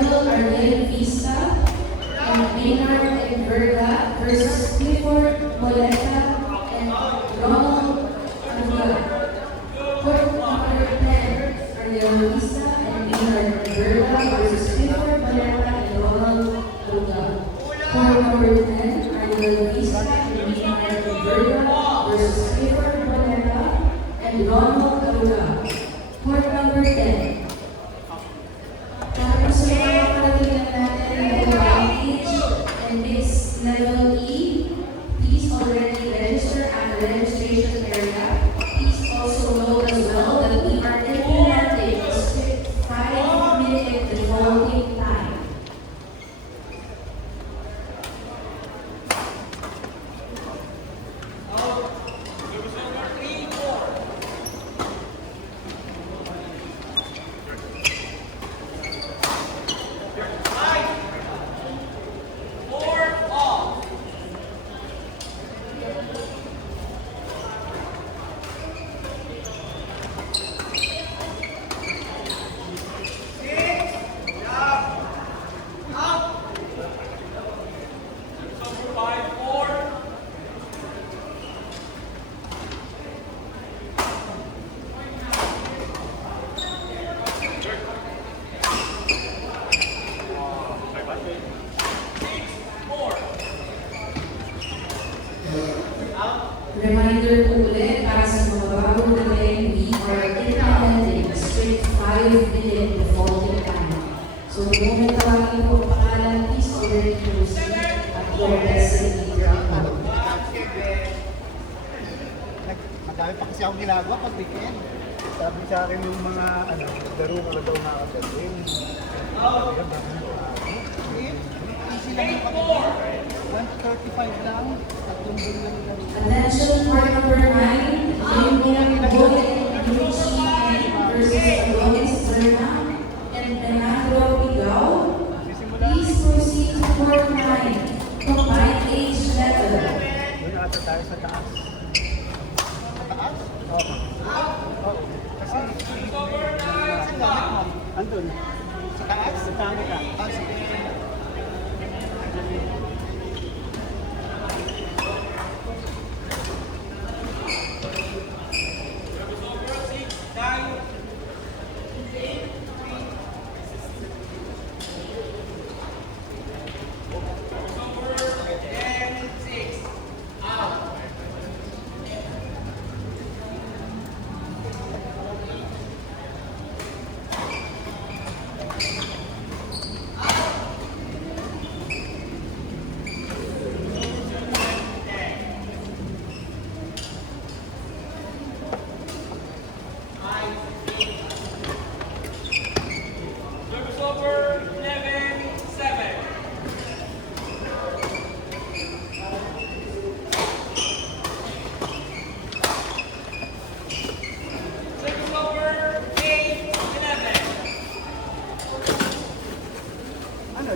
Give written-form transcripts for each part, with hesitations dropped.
Level Arlen Vista and Maynard and Berga versus Clifford Moleta and Ronald Anuga. Court number 10, Arlen Vista and Maynard and Berga versus Clifford Moleta and Ronald Anuga. Court number 10, Arlen Vista and Maynard and Berga versus Clifford Moleta and Ronald Anuga. Court number 10. Tapos sa mga kapatigan natin ng age and mixed level E, please already register at the registration area. Please also note as well that we are implementing a strict 5-minute defaulting time. Reminder po ulit para sa mga bagong galing, we are implementing a strict 5-minute defaulting time. So, the moment tawagin po ang pangalan, please already proceed at your designated time. Madami pa kasi akong ginagawa pag weekend. Sabi sa akin yung mga laro ko na daw nakasabing. Easy lang yung pag-ibig. 135 lang. Tatlong bulan lang yung laro. Attention, court number 9, Jimmy Boy Yuchi versus Adonis Zerna and Alejandro Pigao. Please proceed to court 9, combined age level. Doon ata tayo sa taas. Taas? Oo. Oo. Kasi, andun. Sa taas? Sa taas ka. Sige.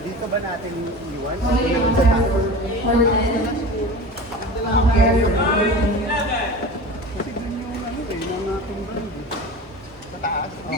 Dito ba natin iwan? Kasi ganyan yung ng ating brand. Sa taas? Oo.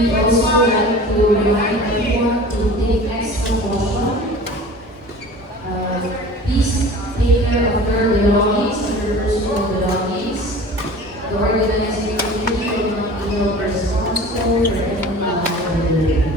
We also like to remind everyone to take extra caution. Please take care of your belongings and your personal belongings. The organizing committee will not be held responsible for any liability.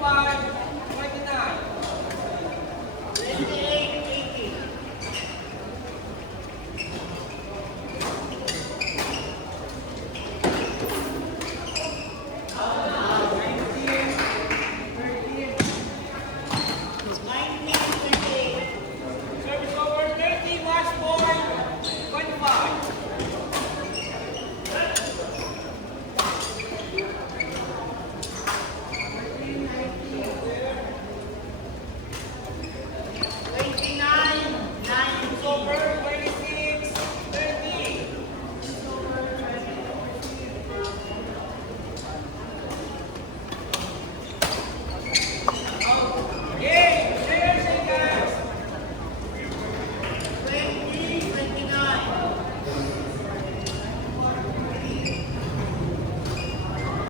Five.